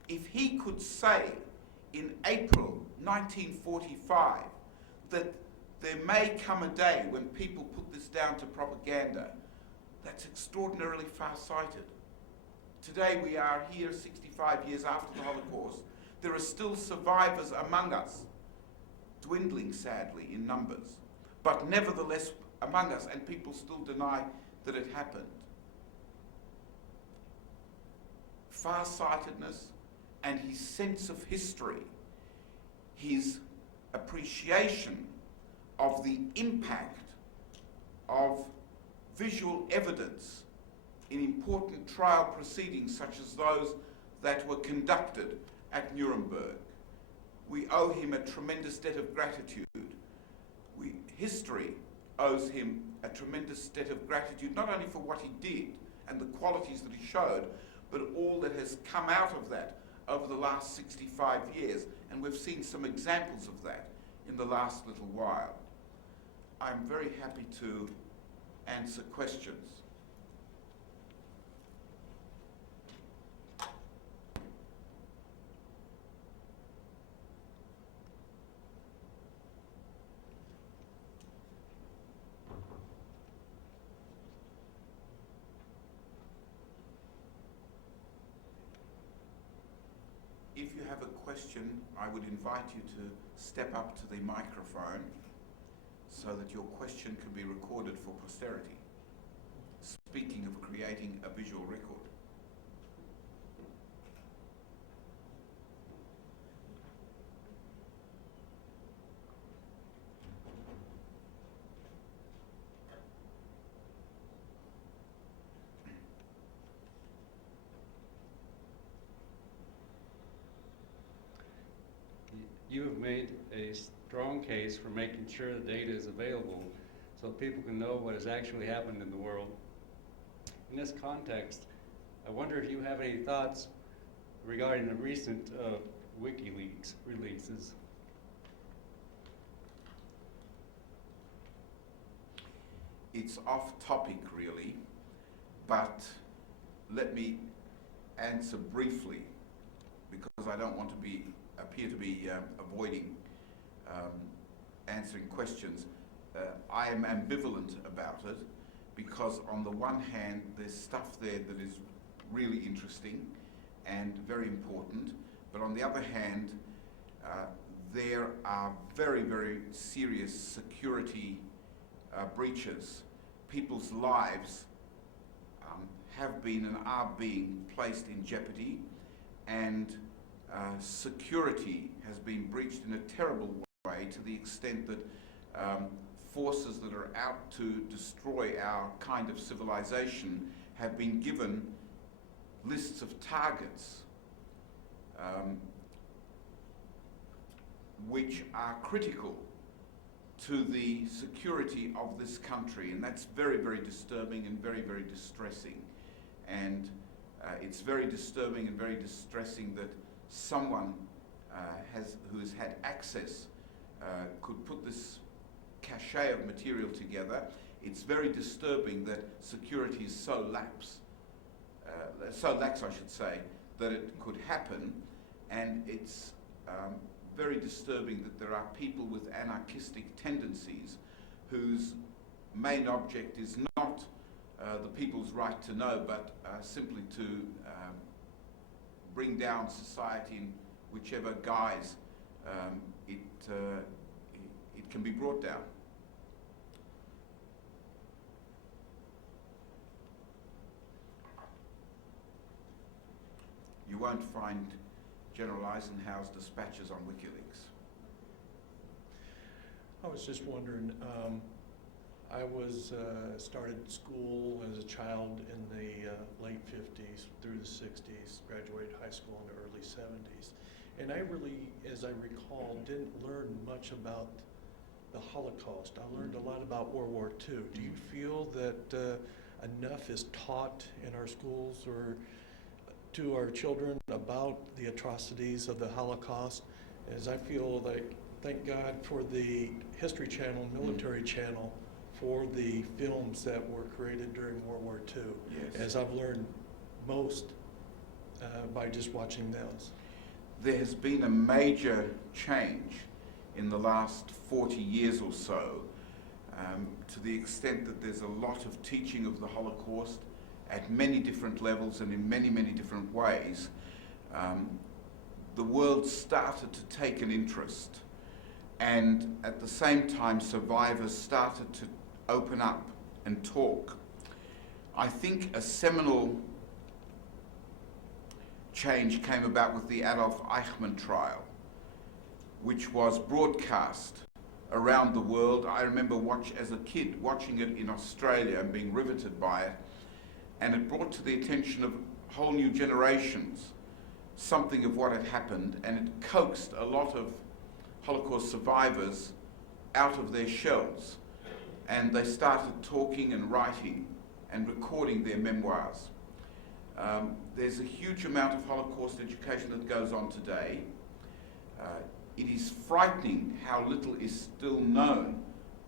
If he could say in April 1945 that there may come a day when people put this down to propaganda, that's extraordinarily far-sighted. Today we are here 65 years after the Holocaust. There are still survivors among us, dwindling sadly in numbers, but nevertheless among us, and people still deny that it happened. Far-sightedness and his sense of history, his appreciation of the impact of visual evidence in important trial proceedings such as those that were conducted at Nuremberg. We owe him a tremendous debt of gratitude. History owes him a tremendous debt of gratitude, not only for what he did and the qualities that he showed, but all that has come out of that over the last 65 years. And we've seen some examples of that in the last little while. I'm very happy to answer questions. If you have a question, I would invite you to step up to the microphone so that your question can be recorded for posterity. Speaking of creating a visual record. You have made a strong case for making sure the data is available so people can know what has actually happened in the world. In this context, I wonder if you have any thoughts regarding the recent WikiLeaks releases. It's off topic really, but let me answer briefly because I don't want to appear to be avoiding answering questions. I am ambivalent about it because on the one hand there's stuff there that is really interesting and very important, but on the other hand there are very, very serious security breaches. People's lives have been and are being placed in jeopardy, and security has been breached in a terrible way to the extent that forces that are out to destroy our kind of civilization have been given lists of targets which are critical to the security of this country, and that's very, very disturbing and very, very distressing. And it's very disturbing and very distressing that someone who has had access could put this cachet of material together. It's very disturbing that security is so lax, I should say, that it could happen, and it's very disturbing that there are people with anarchistic tendencies whose main object is not the people's right to know, but simply to bring down society in whichever guise it can be brought down. You won't find General Eisenhower's dispatches on WikiLeaks. I was just wondering, I started school as a child in the late 50s through the 60s, graduated high school in the early 70s. And I really, as I recall, didn't learn much about the Holocaust. I learned a lot about World War II. Do you feel that enough is taught in our schools or to our children about the atrocities of the Holocaust? As I feel like, thank God for the History Channel, Military Channel, for the films that were created during World War II. Yes. As I've learned most by just watching those. There has been a major change in the last 40 years or so, to the extent that there's a lot of teaching of the Holocaust at many different levels and in many, many different ways. The world started to take an interest, and at the same time survivors started to open up and talk. I think a seminal change came about with the Adolf Eichmann trial, which was broadcast around the world. I remember as a kid watching it in Australia and being riveted by it, and it brought to the attention of whole new generations something of what had happened, and it coaxed a lot of Holocaust survivors out of their shells, and they started talking and writing and recording their memoirs. There's a huge amount of Holocaust education that goes on today. It is frightening how little is still known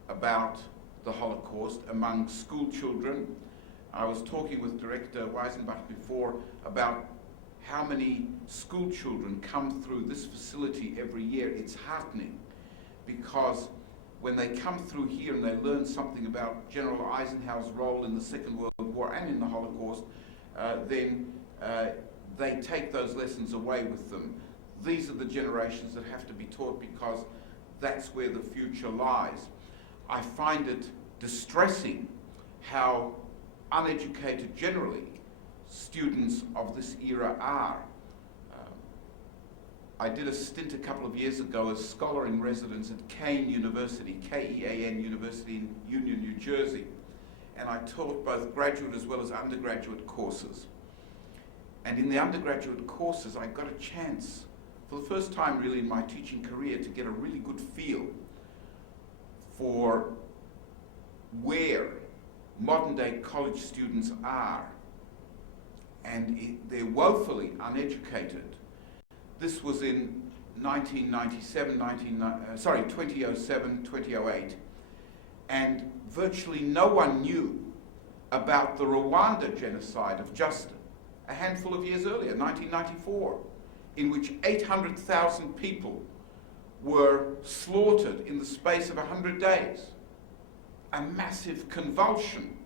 about the Holocaust among school children. I was talking with Director Weisenbach before about how many school children come through this facility every year. It's heartening, because when they come through here and they learn something about General Eisenhower's role in the Second World War and in the Holocaust, then they take those lessons away with them. These are the generations that have to be taught, because that's where the future lies. I find it distressing how uneducated generally students of this era are. I did a stint a couple of years ago as scholar in residence at Kean University, K-E-A-N University in Union, New Jersey, and I taught both graduate as well as undergraduate courses. And in the undergraduate courses, I got a chance, for the first time really in my teaching career, to get a really good feel for where modern-day college students are. And they're woefully uneducated. This was in 2007, 2008, and virtually no one knew about the Rwanda genocide of just a handful of years earlier, 1994, in which 800,000 people were slaughtered in the space of 100 days. A massive convulsion.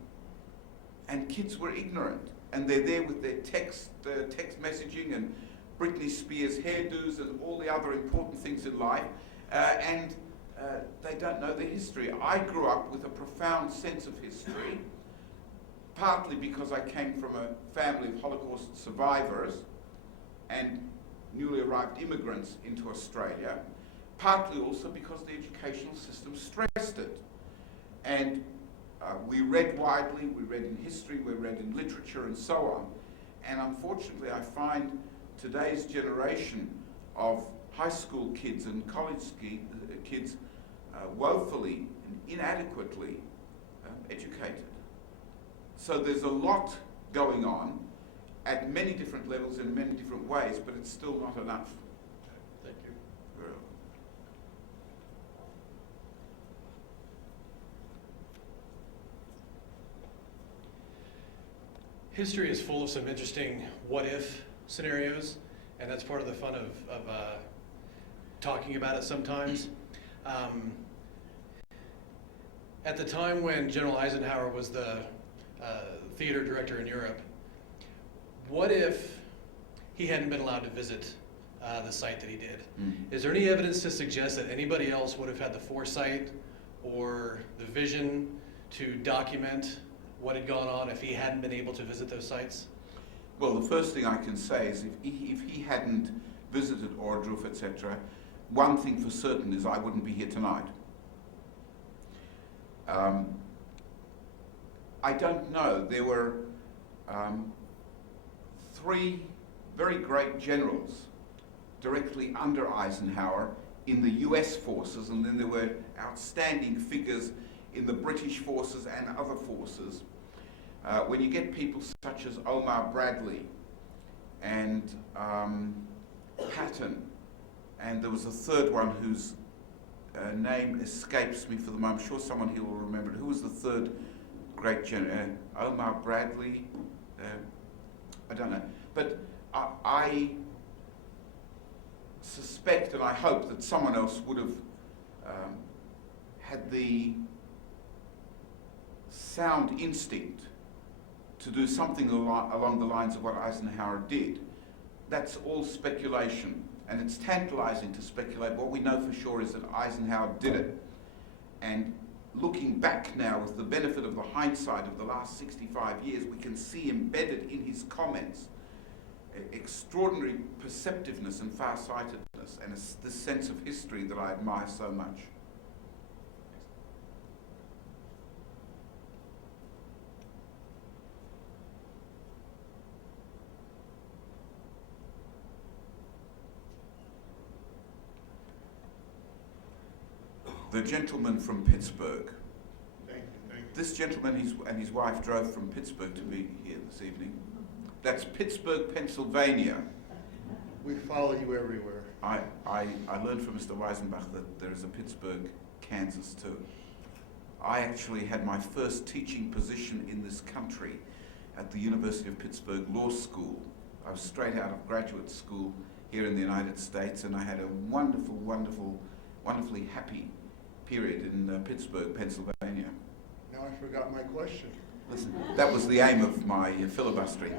And kids were ignorant. And they're there with their text messaging and Britney Spears hairdos and all the other important things in life. And they don't know the history. I grew up with a profound sense of history, partly because I came from a family of Holocaust survivors and newly arrived immigrants into Australia, partly also because the educational system stressed it. And we read widely, we read in history, we read in literature and so on. And unfortunately I find today's generation of high school kids and college kids woefully and inadequately educated. So there's a lot going on at many different levels in many different ways, but it's still not enough. Thank you. Very well. History is full of some interesting what-if scenarios, and that's part of the fun of talking about it sometimes. At the time when General Eisenhower was the theater director in Europe, what if he hadn't been allowed to visit the site that he did? Is there any evidence to suggest that anybody else would have had the foresight or the vision to document what had gone on if he hadn't been able to visit those sites? Well, the first thing I can say is if he hadn't visited Ohrdruf, etc., one thing for certain is I wouldn't be here tonight. I don't know. There were three very great generals directly under Eisenhower in the US forces, and then there were outstanding figures in the British forces and other forces. When you get people such as Omar Bradley and Patton, and there was a third one whose name escapes me for the moment. I'm sure someone here will remember it. Who was the third great general? Omar Bradley? I don't know. But I suspect and I hope that someone else would have had the sound instinct to do something along the lines of what Eisenhower did. That's all speculation, and it's tantalizing to speculate. What we know for sure is that Eisenhower did it. And looking back now with the benefit of the hindsight of the last 65 years, we can see embedded in his comments extraordinary perceptiveness and farsightedness, and it's this sense of history that I admire so much. The gentleman from Pittsburgh. Thank you. This gentleman and his wife drove from Pittsburgh to be here this evening. That's Pittsburgh, Pennsylvania. We follow you everywhere. I learned from Mr. Weisenbach that there is a Pittsburgh, Kansas too. I actually had my first teaching position in this country at the University of Pittsburgh Law School. I was straight out of graduate school here in the United States, and I had a wonderfully happy period in Pittsburgh, Pennsylvania. Now I forgot my question. Listen, that was the aim of my filibustering.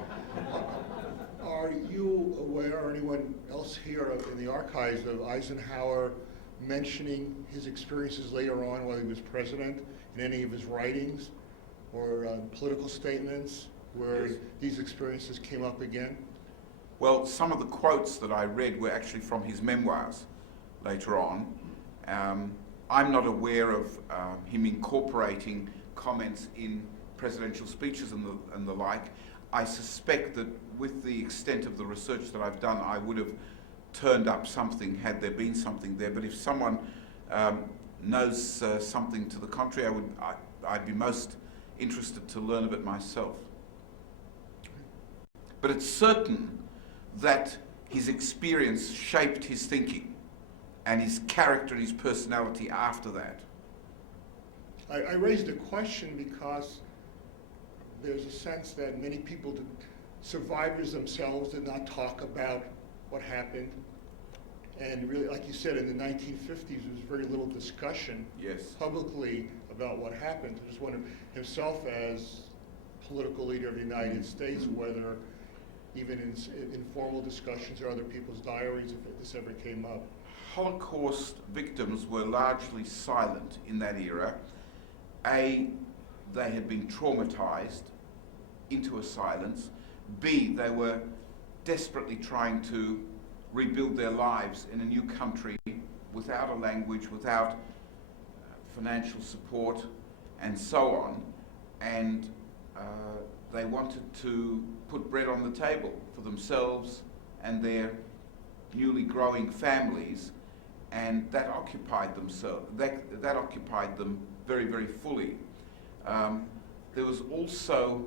Are you aware, or anyone else here in the archives, of Eisenhower mentioning his experiences later on while he was president in any of his writings or political statements where Yes. these experiences came up again? Well, some of the quotes that I read were actually from his memoirs later on. I'm not aware of him incorporating comments in presidential speeches and the like. I suspect that with the extent of the research that I've done, I would have turned up something had there been something there. But if someone knows something to the contrary, I'd be most interested to learn of it myself. But it's certain that his experience shaped his thinking and his character and his personality after that. I raised a question because there's a sense that many people, survivors themselves, did not talk about what happened. And really, like you said, in the 1950s, there was very little discussion Yes. publicly about what happened. I just wonder, himself as political leader of the United States, whether even in informal discussions or other people's diaries, if this ever came up. Holocaust victims were largely silent in that era. A, they had been traumatized into a silence. B, they were desperately trying to rebuild their lives in a new country without a language, without financial support, and so on. And they wanted to put bread on the table for themselves and their newly growing families, and that occupied that occupied them very, very fully. There was also,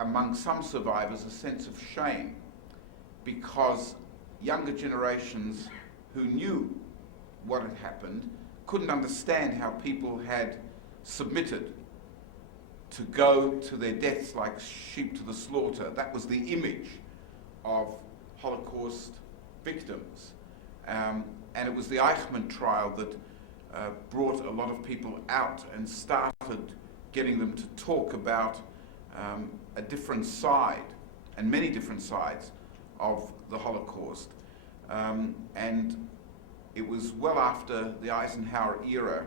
among some survivors, a sense of shame, because younger generations who knew what had happened couldn't understand how people had submitted to go to their deaths like sheep to the slaughter. That was the image of Holocaust victims. And it was the Eichmann trial that brought a lot of people out and started getting them to talk about a different side, and many different sides, of the Holocaust. And it was well after the Eisenhower era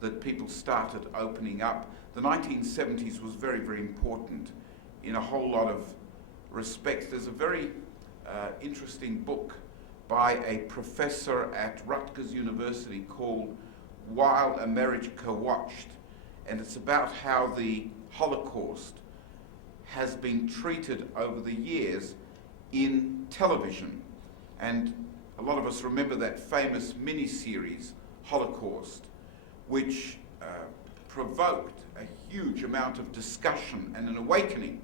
that people started opening up. The 1970s was very, very important in a whole lot of respects. There's a very interesting book by a professor at Rutgers University called While America Watched, and it's about how the Holocaust has been treated over the years in television. And a lot of us remember that famous mini-series, Holocaust, which provoked a huge amount of discussion and an awakening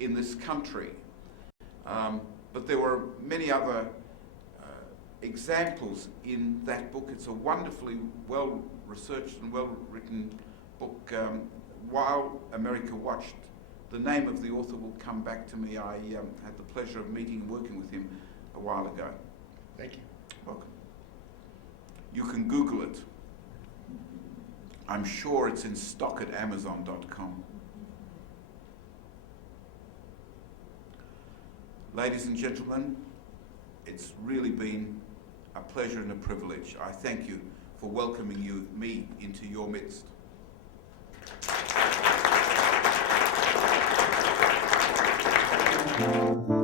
in this country. But there were many other examples in that book. It's a wonderfully well-researched and well-written book, While America Watched. The name of the author will come back to me. I had the pleasure of meeting and working with him a while ago. Thank you. Welcome. You can Google it. I'm sure it's in stock at Amazon.com. Ladies and gentlemen, it's really been a pleasure and a privilege. I thank you for welcoming me into your midst. Thank you.